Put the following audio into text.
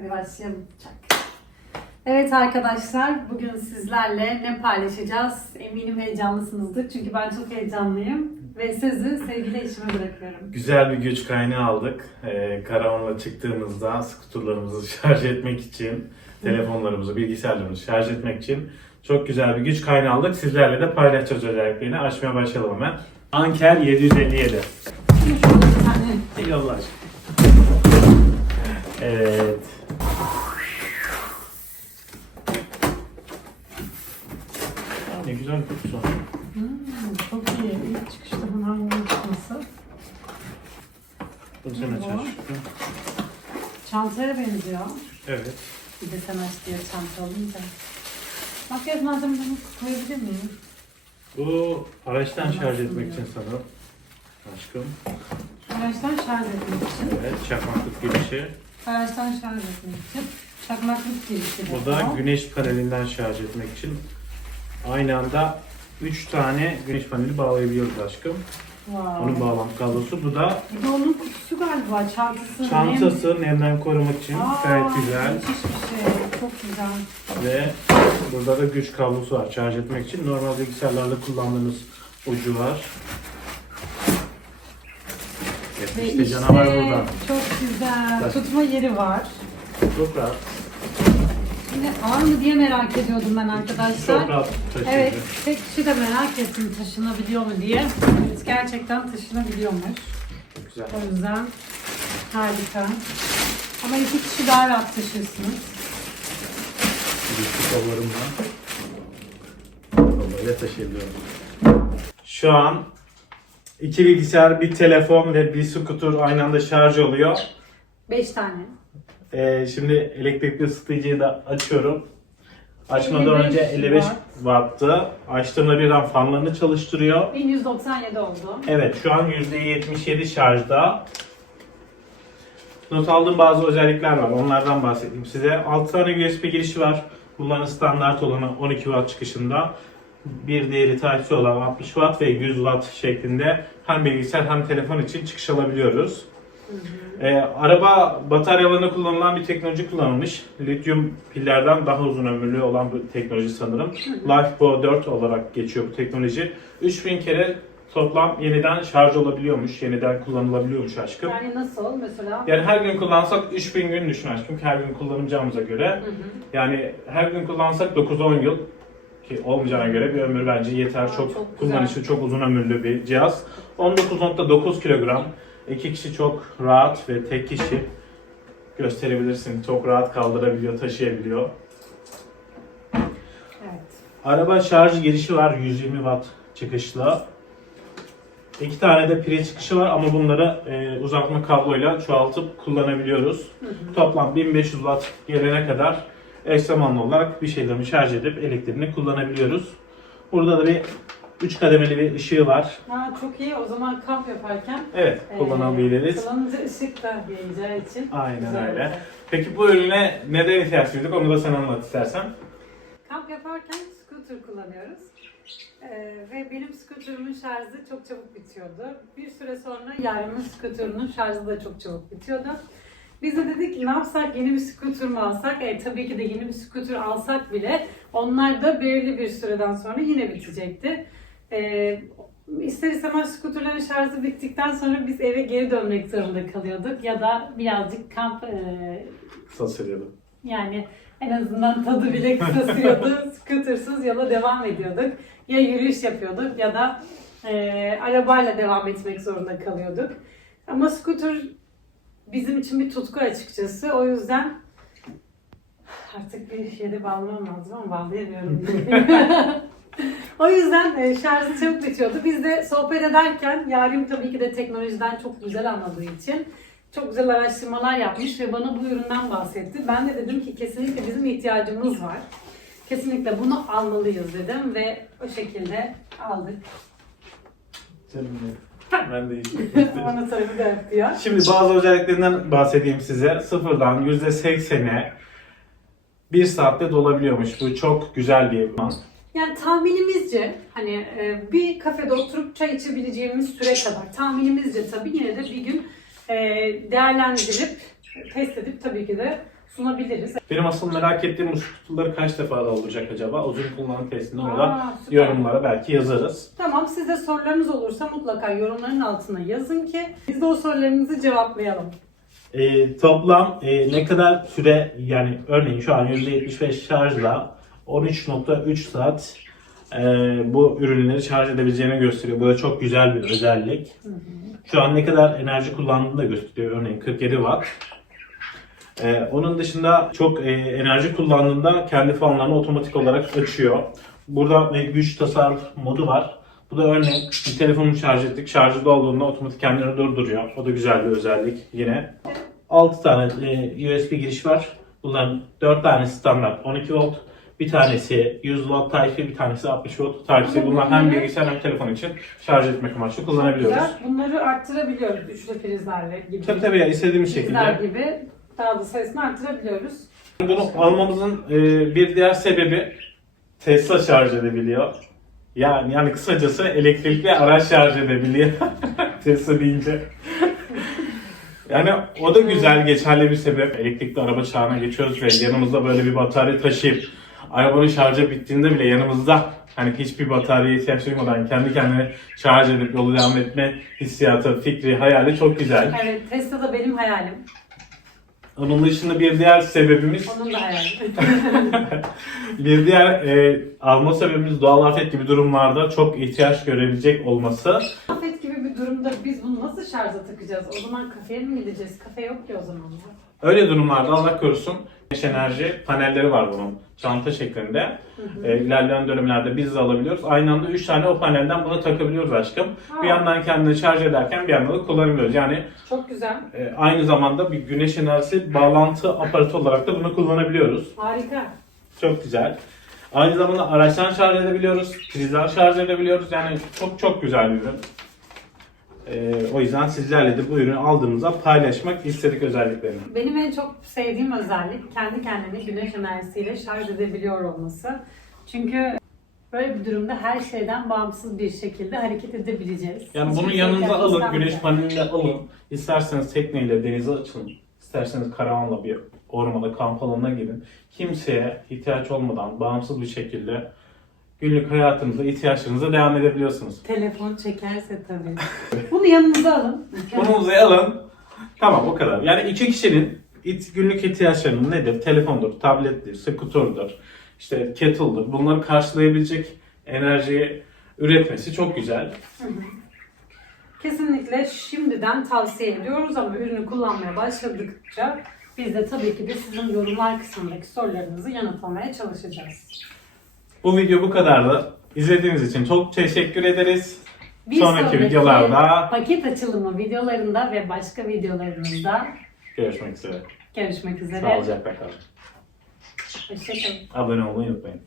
Hadi başlayalım. Çak. Evet arkadaşlar, bugün sizlerle ne paylaşacağız? Eminim heyecanlısınızdır çünkü ben çok heyecanlıyım. Ve sözü sevgili eşime bırakıyorum. Güzel bir güç kaynağı aldık. Ee, karavanla çıktığımızda skuturlarımızı şarj etmek için, telefonlarımızı, bilgisayarlarımızı şarj etmek için çok güzel bir güç kaynağı aldık. Sizlerle de paylaşacağız özelliklerini. Açmaya başlayalım hemen. Anker 757. Bir tane Yollar. Evet. Aa, Ne güzel kutusu. Hmm, çok iyi. İlk çıkışta yeni çıkması. Bu sene Bu. çalıştı. Çantaya benziyor. Evet. Bir de sen aç diye çanta alınca. Makyaj malzemelerini koyabilir miyim? Bu araçtan şarj etmek için sanırım. Aşkım. Araçtan şarj etmek için. Evet, çakmaklık girişi. Araçtan şarj etmek için. Çakmaklık girişi. Bu da güneş panelinden şarj etmek için. Aynı anda 3 tane güneş paneli bağlayabiliyoruz aşkım. Wow. Onun bağlantı kablosu. Bu da Bir de onun kutusu galiba çantası. çantası nemden korumak için. Aa, Gayet güzel. Müthiş bir şey. Çok güzel. Ve burada da güç kablosu var şarj etmek için. Normal bilgisayarlarda kullandığımız ucu var. Evet, Ve işte canavar burada. Çok güzel. Bak. Tutma yeri var. Çok rahat. Yine ağır mı diye merak ediyordum ben arkadaşlar. Çok rahat. Evet, tek kişi de merak ettim taşınabiliyor mu diye. Evet, gerçekten taşınabiliyormuş. Güzel. O yüzden harika. Ama iki kişi daha rahat taşırsınız. Güçlü kollarımla. Kollarıyla taşıyabiliyorum. Şu an iki bilgisayar, bir telefon ve bir scooter aynı anda şarj oluyor. Beş tane. Ee, şimdi elektrikli ısıtıcıyı da açıyorum. Açmadan 55 önce 55 watt. watt'tı. Açtığımda birden fanlarını çalıştırıyor. 1197 oldu. Evet şu an %77 şarjda. Not aldığım bazı özellikler var. Onlardan bahsedeyim size. 6 tane USB girişi var. Bunların standart olanı 12 watt çıkışında. Bir diğeri Type-C olan 60 watt ve 100 watt şeklinde hem bilgisayar hem telefon için çıkış alabiliyoruz. Ee, araba bataryalarında kullanılan bir teknoloji kullanılmış. Lityum pillerden daha uzun ömürlü olan bir teknoloji sanırım. LifePo 4 olarak geçiyor bu teknoloji. 3000 kere toplam yeniden şarj olabiliyormuş, yeniden kullanılabiliyormuş aşkım. Yani nasıl mesela? Yani her gün kullansak 3000 gün düşün aşkım her gün kullanacağımıza göre. Hı hı. Yani her gün kullansak 9-10 yıl ki olmayacağına göre bir ömür bence yeter. Aa, Çok, çok güzel. kullanışı çok uzun ömürlü bir cihaz. 19.9 kilogram. İki kişi çok rahat ve tek kişi gösterebilirsin. Çok rahat kaldırabiliyor, taşıyabiliyor. Evet. Araba şarj girişi var 120 watt çıkışlı. İki tane de pire çıkışı var ama bunları e, uzatma kabloyla çoğaltıp kullanabiliyoruz. Hı hı. Toplam 1500 watt gelene kadar eş zamanlı olarak bir şeylerini şarj edip elektriğini kullanabiliyoruz. Burada da bir 3 kademeli bir ışığı var. Ha, çok iyi. O zaman kamp yaparken Evet, kullanabiliriz. Ee, kullanıcı ışık da geleceği için. Aynen güzel öyle. olacak. Peki bu ürüne neden ihtiyaç duyduk onu da sen anlat istersen. Kamp yaparken scooter kullanıyoruz. Ee, ve benim scooterumun şarjı çok çabuk bitiyordu. Bir süre sonra Yaren'in scooterunun şarjı da çok çabuk bitiyordu. Biz de dedik ki ne yapsak yeni bir scooter mu alsak? E, tabii ki de yeni bir scooter alsak bile onlar da belirli bir süreden sonra yine bitecekti. E, ister istemez scooterların şarjı bittikten sonra biz eve geri dönmek zorunda kalıyorduk. Ya da birazcık kamp e, Kısa sürüyordu. yani en azından tadı bile kısa sürüyordu. Yola devam ediyorduk. Ya yürüyüş yapıyorduk ya da e, arabayla devam etmek zorunda kalıyorduk. Ama scooter bizim için bir tutku açıkçası. O yüzden artık bir yere bağlamam lazım ama bağlayamıyorum. o yüzden e, şarjı çabuk bitiyordu. Biz de sohbet ederken Yarim tabii ki de teknolojiden çok güzel anladığı için çok güzel araştırmalar yapmış ve bana bu üründen bahsetti. Ben de dedim ki kesinlikle bizim ihtiyacımız var. Kesinlikle bunu almalıyız dedim ve o şekilde aldık. Canım benim. Ben de. Bana tarafı da yapıyor. Şimdi bazı özelliklerinden bahsedeyim size. Sıfırdan %80'e 1 saatte dolabiliyormuş. Bu çok güzel bir man. Yani tahminimizce hani e, bir kafede oturup çay içebileceğimiz süre kadar tahminimizce tabii yine de bir gün e, değerlendirip test edip tabii ki de sunabiliriz. Benim asıl merak ettiğim bu kutuları kaç defa dolduracak acaba? Uzun kullanım testinde onu da Aa, süper. yorumlara belki yazarız. Tamam sizde sorularınız olursa mutlaka yorumların altına yazın ki biz de o sorularınızı cevaplayalım. Ee, toplam e, ne kadar süre yani örneğin şu an %75 şarjla 13.3 saat e, bu ürünleri şarj edebileceğini gösteriyor. Bu da çok güzel bir özellik. Şu an ne kadar enerji kullandığını da gösteriyor. Örneğin 47 watt. Ee, onun dışında çok e, enerji kullandığında kendi fanlarını otomatik olarak açıyor. Burada e, güç tasarruf modu var. Bu da örneğin bir telefonu şarj ettik. Şarjı dolduğunda otomatik kendini durduruyor. O da güzel bir özellik yine. 6 tane e, USB giriş var. Bunların 4 tanesi standart 12 volt. Bir tanesi 100 watt Type-C, bir tanesi 60 watt Type-C. Bunlar hem bilgisayar hem telefon için şarj etmek amaçlı kullanabiliyoruz. Bunları arttırabiliyoruz üçlü prizlerle gibi. Tabii tabii ya istediğimiz Prizler şekilde. gibi daha da sayısını arttırabiliyoruz. Bunu almamızın e, bir diğer sebebi Tesla şarj edebiliyor. Yani yani kısacası elektrikli araç şarj edebiliyor. Tesla deyince. yani o da güzel, geçerli bir sebep. Elektrikli araba çağına geçiyoruz ve yanımızda böyle bir batarya taşıyıp arabanın şarjı bittiğinde bile yanımızda hani hiçbir bataryaya ihtiyaç duymadan kendi kendine şarj edip yolu devam etme hissiyatı, fikri, hayali çok güzel. Evet Tesla da benim hayalim. Onun dışında bir diğer sebebimiz Onun da hayali. Bir diğer e, alma sebebimiz doğal afet gibi durumlarda çok ihtiyaç görebilecek olması. Afet durumda biz bunu nasıl şarja takacağız? O zaman kafeye mi gideceğiz? Kafe yok ki o zaman. Öyle durumlarda Allah korusun güneş enerji panelleri var bunun çanta şeklinde. E, ilerleyen dönemlerde biz de alabiliyoruz. Aynı anda 3 tane o panelden bunu takabiliyoruz aşkım. Ha. Bir yandan kendini şarj ederken bir yandan da kullanabiliyoruz. Yani Çok güzel. e, aynı zamanda bir güneş enerjisi bağlantı aparatı olarak da bunu kullanabiliyoruz. Harika. Çok güzel. Aynı zamanda araçtan şarj edebiliyoruz, prizden şarj edebiliyoruz. Yani çok çok güzel bir ürün. Ee, o yüzden sizlerle de bu ürünü aldığımızda paylaşmak istedik özelliklerini. Benim en çok sevdiğim özellik kendi kendini güneş enerjisiyle şarj edebiliyor olması. Çünkü böyle bir durumda her şeyden bağımsız bir şekilde hareket edebileceğiz. Yani Hiçbir bunu yanınıza alın, güneş panelini alın. İsterseniz tekneyle denize açılın. isterseniz karavanla bir ormana, kamp alanına gidin. Kimseye ihtiyaç olmadan bağımsız bir şekilde günlük hayatınızda ihtiyaçlarınıza devam edebiliyorsunuz. Telefon çekerse tabii. Bunu yanınıza alın. Bunu uzayalım. Tamam o kadar. Yani iki kişinin it- günlük ihtiyaçlarının nedir? Telefondur, tablettir, skuturdur, işte kettle'dır. Bunları karşılayabilecek enerjiyi üretmesi çok güzel. Kesinlikle şimdiden tavsiye ediyoruz ama ürünü kullanmaya başladıkça biz de tabii ki de sizin yorumlar kısmındaki sorularınızı yanıtlamaya çalışacağız. Bu video bu kadardı. İzlediğiniz için çok teşekkür ederiz. Bir Sonraki videolarda paket açılımı videolarında ve başka videolarımızda görüşmek üzere. görüşmek üzere. Sağlıcakla kalın. Hoşçakalın. Abone olmayı unutmayın.